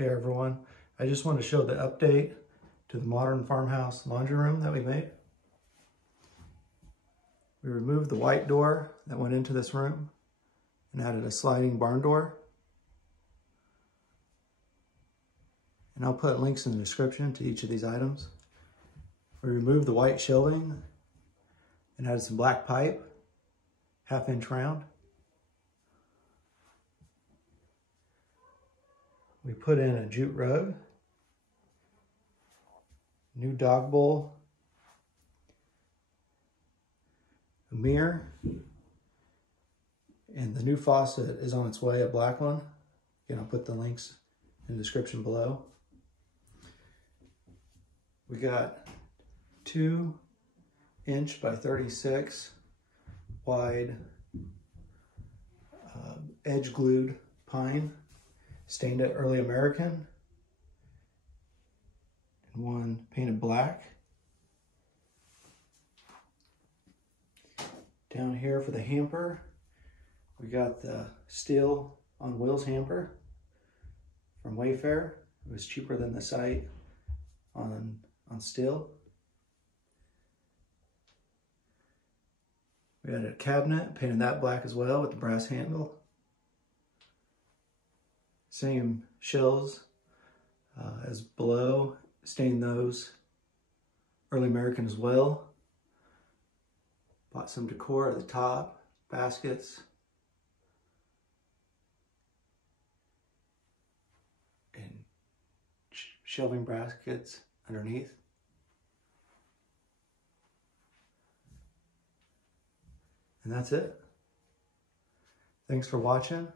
Hey everyone, I just want to show the update to the Modern Farmhouse laundry room that we made. We removed the white door that went into this room and added a sliding barn door. And I'll put links in the description to each of these items. We removed the white shelving and added some black pipe, 1/2 inch round. We put in a jute rug, new dog bowl, a mirror, and the new faucet is on its way, a black one. Again, I'll put the links in the description below. We got 2-inch by 36 wide edge glued pine, stained at Early American, and one painted black. Down here for the hamper, we got the steel on wheels hamper from Wayfair. It was cheaper than the site on steel. We had a cabinet, painted that black as well with the brass handle. Same shelves as below, stained those Early American as well. Bought some decor at the top, baskets, and shelving brackets underneath. And that's it. Thanks for watching.